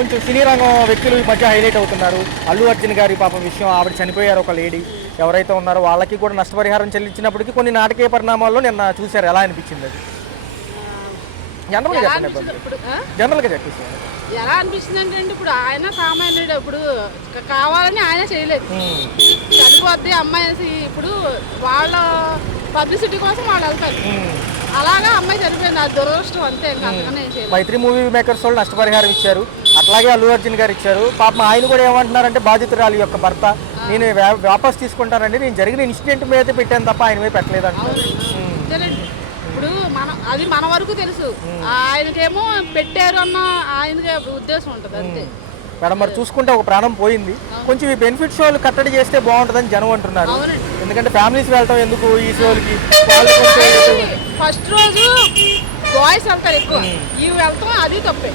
కొంచెం సినీ రంగం వ్యక్తులు ఈ మధ్య హైలైట్ అవుతున్నారు. అల్లు అర్జున్ గారి పాపం విషయం, ఆవిడ చనిపోయారు ఒక లేడీ ఎవరైతే ఉన్నారో వాళ్ళకి కూడా నష్టపరిహారం చెల్లించినప్పటికీ కొన్ని నాటకీయ పరిణామాల్లో నిన్న చూశారు. ఎలా అనిపించింది అది? జనరల్గా చెప్పేసి ఎలా అనిపిస్తుంది అంటే ఇప్పుడు ఆయన సామాన్యుడు. ఇప్పుడు కావాలని ఆయన చేయలేదు, చనిపోద్ది అమ్మాయి. ఇప్పుడు వాళ్ళ పబ్లిసిటీ కోసం వాళ్ళు వెళ్తారు, అలాగా అమ్మాయి చనిపోయింది. అది దురదృష్టం అంతే. మైత్రి మూవీ మేకర్స్ వాళ్ళు నష్టపరిహారం ఇచ్చారు, అట్లాగే అల్లు అర్జున్ గారు ఇచ్చారు. పాపం ఆయన కూడా ఏమంటున్నారంటే బాధితురాలి యొక్క భర్త, నేను వాపస్ తీసుకుంటానండి, నేను జరిగిన ఇన్సిడెంట్ మీద పెట్టాను తప్ప ఆయన మీద పెట్టలేదు అంటున్నారు. ఇప్పుడు అది మన వరకు తెలుసు, ఆయనకేమో పెట్టారు అన్న ఆయనకే ఉద్దేశం ఉంటుంది అంతే. మేడం మరి చూసుకుంటే ఒక ప్రాణం పోయింది, కొంచెం ఈ బెనిఫిట్ షోలు కట్టడి చేస్తే బాగుంటుందని జనం అంటున్నారు. ఎందుకంటే ఫ్యామిలీస్ వెళ్తాం ఎందుకు ఈ షోలకి? ఫస్ట్ రోజు బాయ్స్ వెళ్తారు ఎక్కువ, ఇవి వెళ్తాం అది తప్పే,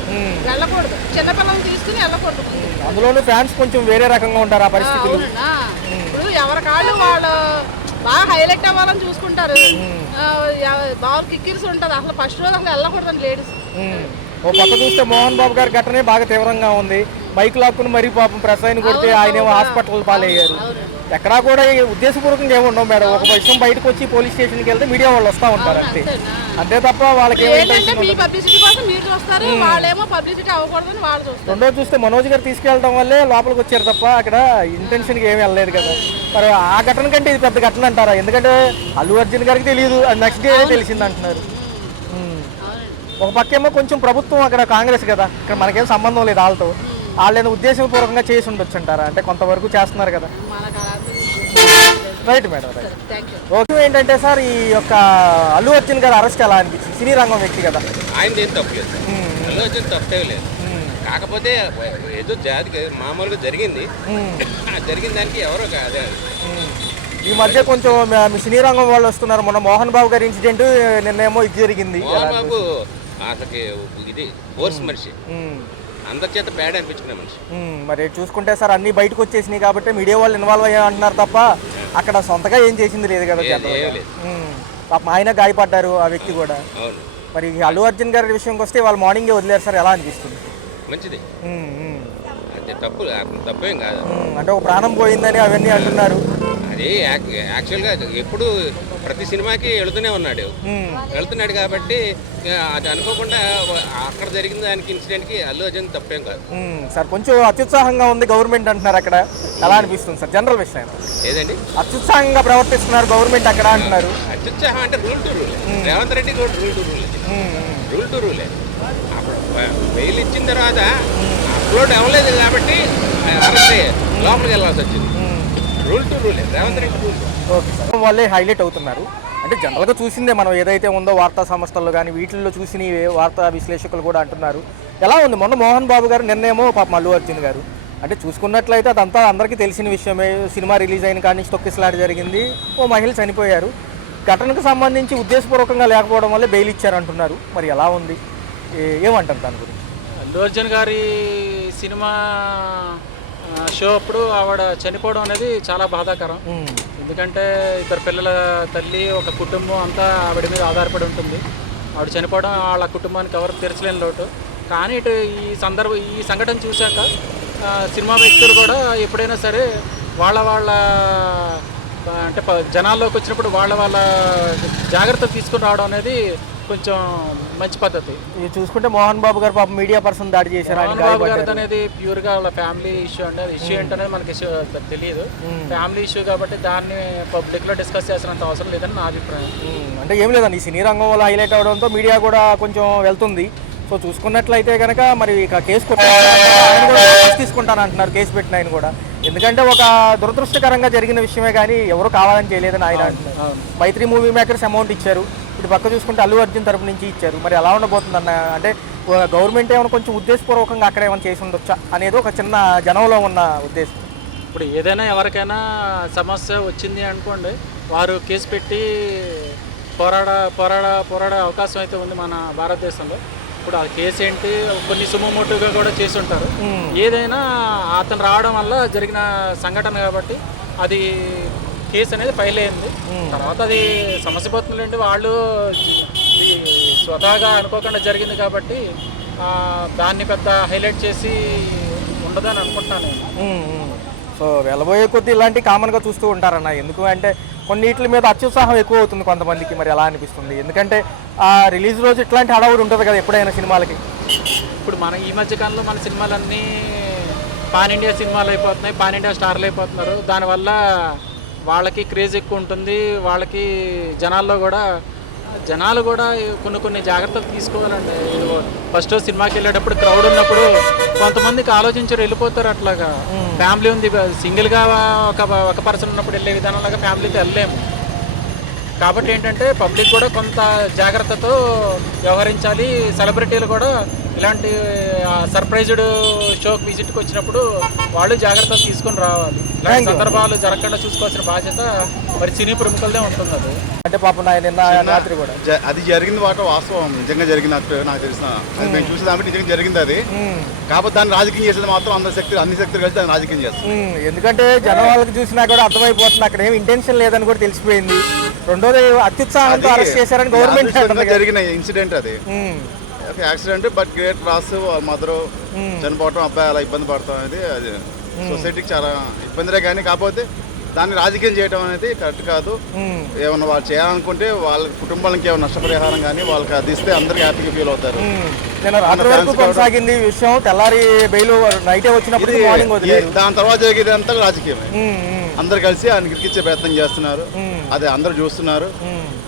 వెళ్ళకూడదు. చిన్నపిల్లలు తీసుకుని వెళ్ళకూడదు. అందులోనూ ఫ్యాన్స్ కొంచెం వేరే రకంగా ఉంటారు ఆ పరిస్థితులు. ఇప్పుడు ఎవరి కాళ్ళు వాళ్ళు బాగా హైలైట్ అవ్వాలని చూసుకుంటారు, బాగా కిక్కిరిసి ఉంటుంది. అసలు ఫస్ట్ రోజు అసలు వెళ్ళకూడదండి లేడీస్. ఓ పక్క చూస్తే మోహన్ బాబు గారి ఘటనే బాగా తీవ్రంగా ఉంది. బైక్ లాక్కుని మరీ పాపం ప్రసాద్ కొడితే ఆయన హాస్పిటల్ పాలయ్యారు. ఎక్కడా కూడా ఉద్దేశపూర్వకంగా ఏమి ఉండవు మేడం. ఒక విషయం బయటకు వచ్చి పోలీస్ స్టేషన్కి వెళ్తే మీడియా వాళ్ళు వస్తూ ఉంటారు అంతే, అంతే తప్ప వాళ్ళకి రెండో చూస్తే మనోజ్ గారు తీసుకెళ్ళడం వల్లే లోపలికి వచ్చారు తప్ప అక్కడ ఇంటెన్షన్గా ఏమి వెళ్ళలేదు కదా. మరి ఆ ఘటన కంటే ఇది పెద్ద ఘటన అంటారా? ఎందుకంటే అల్లు అర్జున్ గారికి తెలియదు, నెక్స్ట్ డే తెలిసింది అంటున్నారు. ఒక పక్కేమో కొంచెం ప్రభుత్వం అక్కడ కాంగ్రెస్ కదా, ఇక్కడ మనకేం సంబంధం లేదు వాళ్ళతో. వాళ్ళని ఉద్దేశపూర్వకంగా చేసి ఉండొచ్చు అంటారా? అంటే కొంతవరకు చేస్తున్నారు కదా. Right madam, right. ఓకే. ఏంటంటే సార్ ఈ యొక్క అల్లు అర్జున్ గారు అరెస్ట్ ఎలా అనిపించింది? సినీ రంగం వ్యక్తి కదా, ఆయన ఏం తప్పలేదు, అల్లు అర్జున్ తప్పే లేదు. కాకపోతే ఏదో జాతికి మామూలుగా జరిగింది, జరిగిన దానికి ఎవరో కాదు. ఈ మధ్య కొంచెం సినీ రంగం వాళ్ళు వస్తున్నారు. మొన్న మోహన్ బాబు గారి ఇన్సిడెంట్, నిన్నేమో ఇది జరిగింది. మోహన్ బాబు అసలు ఇది ఫోర్స్ మనిషి, అందరి చేత బ్యాడ్ అనిపించుకునే మనిషి. మరి చూసుకుంటే సార్ అన్ని బయటకు వచ్చేసినాయి కాబట్టి మీడియా వాళ్ళు ఇన్వాల్వ్ అయ్యా అంటున్నారు తప్ప అక్కడ సొంతగా ఏం చేసింది లేదు కదా. పాపం ఆయన గాయపడ్డారు ఆ వ్యక్తి కూడా. మరి అల్లు అర్జున్ గారి విషయంకి వస్తే వాళ్ళు మార్నింగే వదిలేరు సార్, ఎలా అనిపిస్తుంది? మంచిది, తప్పేం కాదు. అంటే ఒక ప్రాణం పోయిందని అవన్నీ అంటున్నారు. అది యాక్చువల్గా ఎప్పుడు ప్రతి సినిమాకి వెళుతూనే వెళుతున్నాడు కాబట్టి అది అనుకోకుండా అక్కడ జరిగిన దానికి ఇన్సిడెంట్కి అల్లు అర్జున్ తప్పేం కాదు సార్. కొంచెం అత్యుత్సాహంగా ఉంది గవర్నమెంట్ అంటున్నారు అక్కడ, ఎలా అనిపిస్తుంది సార్ జనరల్ విషయం? ఏదండి అత్యుత్సాహంగా ప్రవర్తిస్తున్నారు గవర్నమెంట్ అక్కడ అంటున్నారు. అత్యుత్సాహం అంటే rule to rule. Revanth Reddy కూడా రూల్ టు రూలే. అప్పుడు బెయిల్ ఇచ్చిన తర్వాత అప్లోడ్ అవ్వలేదు కాబట్టి అరెస్ట్ లోపలికి వెళ్ళాల్సి వచ్చింది. రూల్ టు రూలే, Revanth Reddy rule. Okay sir, వాళ్ళే హైలైట్ అవుతున్నారు. అంటే జనరల్గా చూసిందే మనం ఏదైతే ఉందో వార్తా సంస్థల్లో కానీ వీటిల్లో చూసిన వార్తా విశ్లేషకులు కూడా అంటున్నారు. ఎలా ఉంది మొన్న మోహన్ బాబు గారు, నిన్నేమో పాపం అల్లు అర్జున్ గారు? అంటే చూసుకున్నట్లయితే అదంతా అందరికీ తెలిసిన విషయమే. సినిమా రిలీజ్ అయిన కాడి నుంచి తొక్కిసలాట జరిగింది, ఓ మహిళ చనిపోయారు. ఘటనకు సంబంధించి ఉద్దేశపూర్వకంగా లేకపోవడం వల్లే బెయిల్ ఇచ్చారంటున్నారు. మరి ఎలా ఉంది, ఏమంటారు దాని గురించి? అల్లు అర్జున్ గారి సినిమా షో అప్పుడు ఆవిడ చనిపోవడం అనేది చాలా బాధాకరం. ఎందుకంటే ఇద్దరు పిల్లల తల్లి, ఒక కుటుంబం అంతా ఆవిడ మీద ఆధారపడి ఉంటుంది. ఆవిడ చనిపోవడం వాళ్ళ కుటుంబానికి ఎవరు తీర్చలేని లోటు. కానీ ఇటు ఈ సంఘటన చూశాక సినిమా వ్యక్తులు కూడా ఎప్పుడైనా సరే వాళ్ళ అంటే జనాల్లోకి వచ్చినప్పుడు వాళ్ళ జాగ్రత్తలు తీసుకుని రావడం అనేది కొంచెం మంచి పద్ధతి. ఇది చూసుకుంటే మోహన్ బాబు గారు పాపం మీడియా పర్సన్ దాడి చేశారు. మోహన్ బాబు గారు అనేది ప్యూర్గా వాళ్ళ ఫ్యామిలీ ఇష్యూ అంటే ఇష్యూ ఏంటనేది మనకి తెలియదు. ఫ్యామిలీ ఇష్యూ కాబట్టి దాన్ని పబ్లిక్లో డిస్కస్ చేసినంత అవసరం లేదని నా అభిప్రాయం. అంటే ఏం లేదండి, ఈ సినీ రంగం వల్ల హైలైట్ అవడంతో మీడియా కూడా కొంచెం వెళ్తుంది. సో చూసుకున్నట్లయితే కనుక మరి ఇక కేసు తీసుకుంటాను అంటున్నారు, కేసు పెట్టిన ఆయన కూడా. ఎందుకంటే ఒక దురదృష్టకరంగా జరిగిన విషయమే కానీ ఎవరు కావాలని చేయలేదని ఆయన అంటున్నారు. మైత్రి మూవీ మేకర్స్ అమౌంట్ ఇచ్చారు, ఇటు పక్క చూసుకుంటే అల్లు అర్జున్ తరపు నుంచి ఇచ్చారు. మరి ఎలా ఉండబోతుంది అన్న, అంటే గవర్నమెంట్ ఏమైనా కొంచెం ఉద్దేశపూర్వకంగా అక్కడ ఏమైనా చేసి ఉండొచ్చా అనేది ఒక చిన్న జనంలో ఉన్న ఉద్దేశం. ఇప్పుడు ఏదైనా ఎవరికైనా సమస్య వచ్చింది అనుకోండి, వారు కేసు పెట్టి పోరాడే అవకాశం అయితే ఉంది మన భారతదేశంలో. ఇప్పుడు ఆ కేసు ఏంటి, కొన్ని సుమోటోగా కూడా చేసి ఉంటారు. ఏదైనా అతను రావడం వల్ల జరిగిన సంఘటన కాబట్టి అది కేసు అనేది ఫైల్ అయింది. తర్వాత అది సమస్య పోతుందండి, వాళ్ళు స్వతహాగా అనుకోకుండా జరిగింది కాబట్టి దాన్ని పెద్ద హైలైట్ చేసి ఉండదని అనుకుంటాను నేను. సో వెళ్ళబోయే కొద్దీ ఇలాంటి కామన్గా చూస్తూ ఉంటారన్న. ఎందుకు అంటే కొన్నిటి మీద అత్యుత్సాహం ఎక్కువ అవుతుంది కొంతమందికి. మరి ఎలా అనిపిస్తుంది? ఎందుకంటే ఆ రిలీజ్ రోజు ఇట్లాంటి హడావుడి ఉంటుంది కదా ఎప్పుడైనా సినిమాలకి. ఇప్పుడు మన ఈ మధ్య కాలంలో మన సినిమాలన్నీ పాన్ ఇండియా సినిమాలు అయిపోతున్నాయి, పాన్ ఇండియా స్టార్లు అయిపోతున్నారు. దానివల్ల వాళ్ళకి క్రేజ్ ఎక్కువ ఉంటుంది. వాళ్ళకి జనాలు కూడా కొన్ని జాగ్రత్తలు తీసుకోవాలండి. ఫస్ట్ సినిమాకి వెళ్ళేటప్పుడు క్రౌడ్ ఉన్నప్పుడు కొంతమందికి ఆలోచించారు వెళ్ళిపోతారు. అట్లాగా ఫ్యామిలీ ఉంది, సింగిల్గా ఒక పర్సన్ ఉన్నప్పుడు వెళ్ళే విధానంలాగా ఫ్యామిలీతో వెళ్ళలేము. కాబట్టి ఏంటంటే పబ్లిక్ కూడా కొంత జాగ్రత్తతో వ్యవహరించాలి. సెలబ్రిటీలు కూడా ఇలాంటి సర్ప్రైజ్డ్ షోకి విజిట్కి వచ్చినప్పుడు వాళ్ళు జాగ్రత్తలు తీసుకొని రావాలి. ఇలాంటి సందర్భాలు జరగకుండా చూసుకోవాల్సిన బాధ్యత మరి సినీ ప్రముఖులదే ఉంటుంది. అది అంటే పాపం నిన్న రాత్రి కూడా అది జరిగింది వాట వాస్తవం, నిజంగా జరిగినట్టు నాకు తెలిసిన అది మేము చూసేది కాబట్టి నిజంగా జరిగింది అది. కాకపోతే దాన్ని రాజకీయం చేసేది మాత్రం అన్ని శక్తులు కలిసి దాన్ని రాజకీయం చేస్తాం. ఎందుకంటే జనం వాళ్ళకి చూసినా కూడా అర్థమైపోతుంది అక్కడ ఏం ఇంటెన్షన్ లేదని కూడా తెలిసిపోయింది. రెండోది అత్యుత్సాహంతో అరెస్ట్ చేశారని గవర్నమెంట్ జరిగిన ఇన్సిడెంట్ అది యాక్సిడెంట్. బట్ గ్రేట్ లాస్, వాళ్ళ మదరు చనిపోవటం, అబ్బాయి అలా ఇబ్బంది పడతాం అనేది అది సొసైటీకి చాలా ఇబ్బందిలే. కానీ కాకపోతే దాన్ని రాజకీయం చేయడం అనేది కరెక్ట్ కాదు. ఏమన్నా వాళ్ళు చేయాలనుకుంటే వాళ్ళ కుటుంబానికి ఏమైనా నష్టపరిహారం కానీ వాళ్ళకి అది ఇస్తే అందరికి హ్యాపీగా ఫీల్ అవుతారు. కొనసాగింది విషయం. తెల్లారి బెయిల్ నైటే వచ్చినప్పుడు దాని తర్వాత జరిగేది అంతా రాజకీయమే. అందరు కలిసి ఆయన గిరికిచ్చే ప్రయత్నం చేస్తున్నారు. అదే అందరూ చూస్తున్నారు.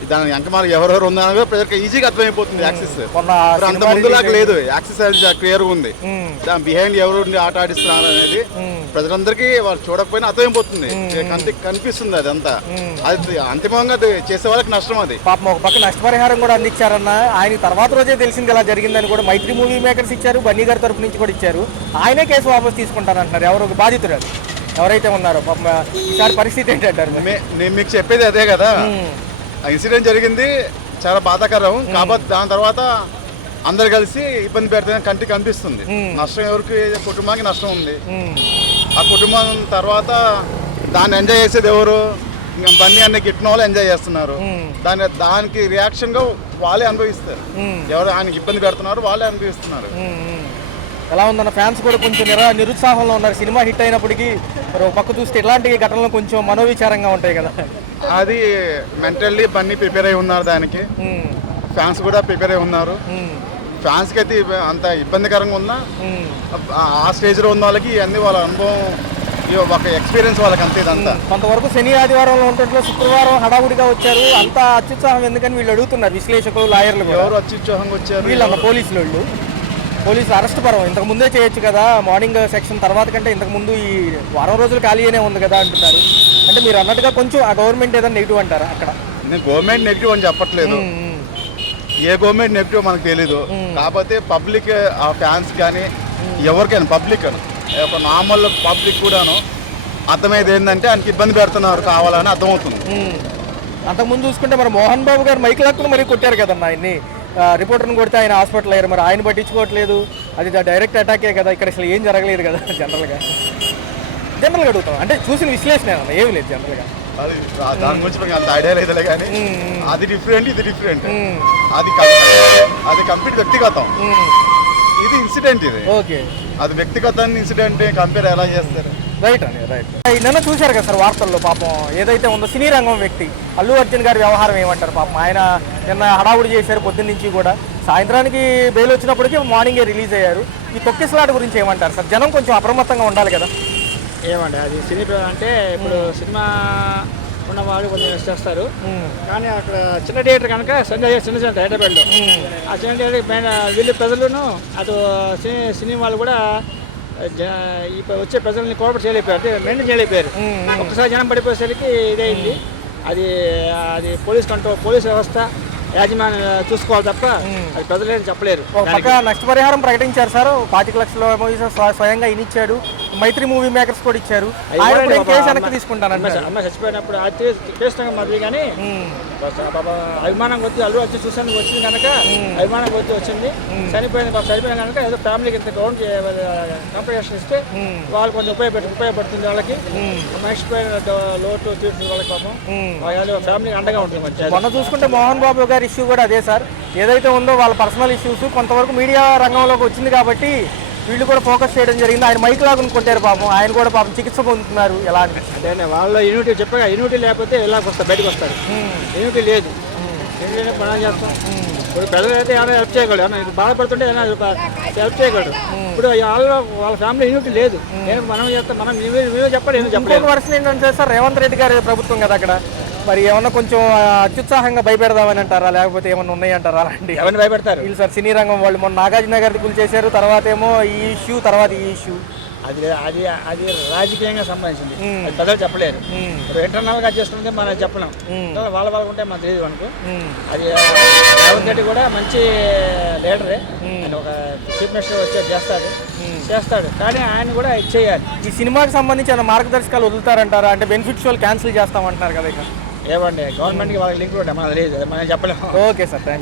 దాని వెంకమాల ఎవరెవరు ఉందనగా ప్రజలకు ఈజీగా అర్థమైపోతుంది. యాక్సెస్ అంత ముందులాగా లేదు. యాక్సెస్ అనేది క్లియర్గా ఉంది. దాని బిహైండ్ ఎవరు ఆట ఆడిస్తున్నారు అనేది ప్రజలందరికీ వాళ్ళు చూడకపోయినా అర్థమైపోతుంది, కనిపిస్తుంది. అది అంతా అది అంతిమంగా చేసే వాళ్ళకి నష్టం. అది పాపం ఒక పక్క నష్టపరిహారం కూడా అందించారన్న. ఆయన తర్వాత రోజే తెలిసింది ఇలా జరిగిందని కూడా మైత్రి మూవీ మేకర్స్ ఇచ్చారు, బన్నీ గారి తరపు నుంచి కూడా ఇచ్చారు. ఆయనే కేసు వాపసు తీసుకుంటానంటున్నారు. ఎవరు బాధితుడు ఎవరైతే ఉన్నారో పాపం ఈసారి పరిస్థితి ఏంటంటారు? నేను మీకు చెప్పేది అదే కదా. ఇన్సిడెంట్ జరిగింది చాలా బాధాకరం. కాబట్టి దాని తర్వాత అందరు కలిసి ఇబ్బంది పెడితే కంటికి కనిపిస్తుంది. నష్టం ఎవరికి? కుటుంబానికి నష్టం ఉంది. ఆ కుటుంబం తర్వాత దాన్ని ఎంజాయ్ చేసేది ఎవరు? ఇంకా బన్నీ అన్న గిట్టిన వాళ్ళు ఎంజాయ్ చేస్తున్నారు. దానికి రియాక్షన్ గా వాళ్ళే అనుభవిస్తారు. ఎవరు ఆయనకి ఇబ్బంది పెడుతున్నారు వాళ్ళే అనుభవిస్తున్నారు. ఎలా ఉందన్న? ఫ్యాన్స్ కూడా కొంచెం నిరుత్సాహంలో ఉన్నారు. సినిమా హిట్ అయినప్పటికీ ఒక పక్క చూస్తే ఇలాంటి ఘటనలు కొంచెం మనోవిచారంగా ఉంటాయి కదా. అది మెంటల్లీ బన్నీ ప్రిపేర్ అయి ఉన్నారు. దానికి ఫ్యాన్స్ కూడా ప్రిపేర్ అయి ఉన్నారు. ఫ్యాన్స్కి అయితే అంత ఇబ్బందికరంగా ఉన్నా ఆ స్టేజ్లో ఉన్న వాళ్ళకి ఇవన్నీ వాళ్ళ అనుభవం, ఒక ఎక్స్పీరియన్స్ వాళ్ళకి అంతే. ఇదంతా కొంతవరకు శని ఆదివారంలో ఉంటుంటే శుక్రవారం హడావుడిగా వచ్చారు. అంత అత్యుత్సాహం ఎందుకని వీళ్ళు అడుగుతున్నారు, విశ్లేషకులు, లాయర్లు. ఎవరు అత్యుత్సాహంగా వచ్చారు? వీళ్ళన్న పోలీసులు అరెస్ట్ పరం ఇంతకు ముందే చేయొచ్చు కదా. మార్నింగ్ సెక్షన్ తర్వాత కంటే ఇంతకు ముందు ఈ వారం రోజులు ఖాళీనే ఉంది కదా అంటున్నారు. అంటే మీరు అన్నట్టుగా కొంచెం ఆ గవర్నమెంట్ ఏదైనా నెగిటివ్ అంటారా అక్కడ? నేను గవర్నమెంట్ నెగిటివ్ అని చెప్పట్లేదు. ఏ గవర్నమెంట్ నెగిటివ్ మనకు తెలీదు. కాకపోతే పబ్లిక్, ఆ ఫ్యాన్స్ కానీ ఎవరికైనా పబ్లిక్ అని ఒక నార్మల్ పబ్లిక్ కూడాను అర్థమయ్యేది ఏంటంటే ఆయనకి ఇబ్బంది పెడుతున్నారు కావాలని అర్థమవుతుంది. అంతకుముందు చూసుకుంటే మరి మోహన్ బాబు గారు మైక్ లాక్కుని మరీ కొట్టారు కదన్న ఆయన్ని. రిపోర్టర్ని కొడితే ఆయన హాస్పిటల్ అయ్యారు. మరి ఆయన పట్టించుకోవట్లేదు. అది డైరెక్ట్ అటాకే కదా. ఇక్కడ అసలు ఏం జరగలేదు కదా. జనరల్గా అడుగుతాం అంటే చూసిన విశ్లేషణ ఏమి లేదు జనరల్గా. అది దాని గురించి అంత ఐడియా లేదులే. కానీ అది డిఫరెంట్, ఇది డిఫరెంట్. అది కంప్లీట్ వ్యక్తిగతం. ఇది ఇన్సిడెంట్. ఇది ఓకే. అది వ్యక్తిగత ఇన్సిడెంట్ కంపేర్ ఎలా చేస్తారు? రైట్ అండి, రైట్. నిన్న చూశారు కదా సార్ వార్తల్లో పాపం ఏదైతే ఉందో సినీ రంగం వ్యక్తి అల్లు అర్జున్ గారి వ్యవహారం ఏమంటారు? పాపం ఆయన నిన్న హడావుడి చేశారు పొద్దున్న నుంచి కూడా. సాయంత్రానికి బెయిల్ వచ్చినప్పటికీ మార్నింగే రిలీజ్ అయ్యారు. ఈ తొక్కిసలాట గురించి ఏమంటారు సార్? జనం కొంచెం అప్రమత్తంగా ఉండాలి కదా. ఏమండి అది సినీ అంటే ఇప్పుడు సినిమా ఉన్నవాళ్ళు కొంచెం చేస్తారు. కానీ అక్కడ చిన్న థియేటర్ కనుక చిన్న హైదరాబాద్లో ఆ చిన్న థియేటర్ వీళ్ళు ప్రజలను అటు సినీ వాళ్ళు కూడా వచ్చే ప్రజల్ని కోఆపరేట్ చేయలేకపోయారు, అంటే మెయింటైన్ చేయలేకపోయారు. ఒక్కసారి జనం పడిపోయేసరికి ఇదైంది. అది పోలీస్ వ్యవస్థ యాజమాన్యం చూసుకోవాలి తప్ప అది ప్రజలేని చెప్పలేరు. నష్టపరిహారం ప్రకటించారు సార్. 25 లక్షలు స్వయంగా ఇనిచ్చాడు. మైత్రి మూవీ మేకర్స్ కూడా ఇచ్చారు. ఆయన కూడా ఏం కేసు వెనక్కి తీసుకుంటానంటారు. అమ్మ చచ్చిపోయినప్పుడు అది చేసినాక మరి కానీ పాప అభిమానం కొద్ది అల్లు వచ్చి చూసానికి వచ్చింది కనుక అభిమానం కొద్ది వచ్చింది. చనిపోయిన కనుక ఏదో ఫ్యామిలీకి ఇంత గౌరవం కాంపిటీషన్ ఇస్తే వాళ్ళు కొంచెం ఉపయోగపడుతుంది. వాళ్ళకి మర్చిపోయిన లోటు తీర్చిన వాళ్ళకి పాపం వాళ్ళ ఫ్యామిలీకి అండగా ఉంటుంది. మంచిగా మొన్న చూసుకుంటే మోహన్ బాబు గారి ఇష్యూ కూడా అదే సార్. ఏదైతే ఉందో వాళ్ళ పర్సనల్ ఇష్యూస్ కొంతవరకు మీడియా రంగంలోకి వచ్చింది కాబట్టి వీళ్ళు కూడా ఫోకస్ చేయడం జరిగింది. ఆయన మైక్ లాగా కొట్టారు పాపం. ఆయన కూడా పాపం చికిత్స పొందుతున్నారు. ఎలా అని అంటే వాళ్ళ యూనిటీ చెప్పగా యూనిటీ లేకపోతే ఎలా వస్తారు, బయటకు వస్తారు. యూనిటీ లేదు, యూనిటీ మనం చేస్తాం. ఇప్పుడు ప్రజలు అయితే ఏమైనా హెల్ప్ చేయగలడు, ఏమైనా బాధపడుతుంటే ఏమైనా హెల్ప్ చేయగలడు. ఇప్పుడు వాళ్ళ ఫ్యామిలీ యూనిటీ లేదు. నేను మనం చేస్తాం, మనం మేమే చెప్పాలి, ఏమో చెప్పలేదు. ఇంకొక వర్షన్ ఏంటంటే సార్, రేవంత్ రెడ్డి గారి ప్రభుత్వం కదా అక్కడ, మరి ఏమన్నా కొంచెం అత్యుత్సాహంగా భయపెడదామని అంటారా, లేకపోతే ఏమన్నా ఉన్నాయంటారా అలాంటి? ఎవరిని భయపెడతారు వీళ్ళు సార్ సినీ రంగం వాళ్ళు మొన్న నాగార్జున గారిది కూల్ చేశారు, తర్వాత ఏమో ఈ ఇష్యూ, తర్వాత ఈ ఇష్యూ. అది అది అది రాజకీయంగా సంబంధించింది. అది ప్రజలు చెప్పలేరు. ఇప్పుడు ఇంటర్నల్ గా చేస్తుంటే మనం చెప్పలేం. వాళ్ళ ఉంటే మనకు తెలియదు అనుకో. అది రేవంత్ రెడ్డి కూడా మంచి లీడరే. ఆయన ఒక చీఫ్ మినిస్టర్ వచ్చి చేస్తాడు కానీ ఆయన కూడా చేయాలి. ఈ సినిమాకి సంబంధించి ఏమైనా మార్గదర్శకాలు వదులుతారంటారా? అంటే బెనిఫిట్ షోలు క్యాన్సిల్ చేస్తామంటున్నారు కదా. ఇక ఏమండి గవర్నమెంట్కి వాళ్ళకి లింక్ ఉంటే మనకు తెలియదు, మనం చెప్పలేము. Okay sir, thank you.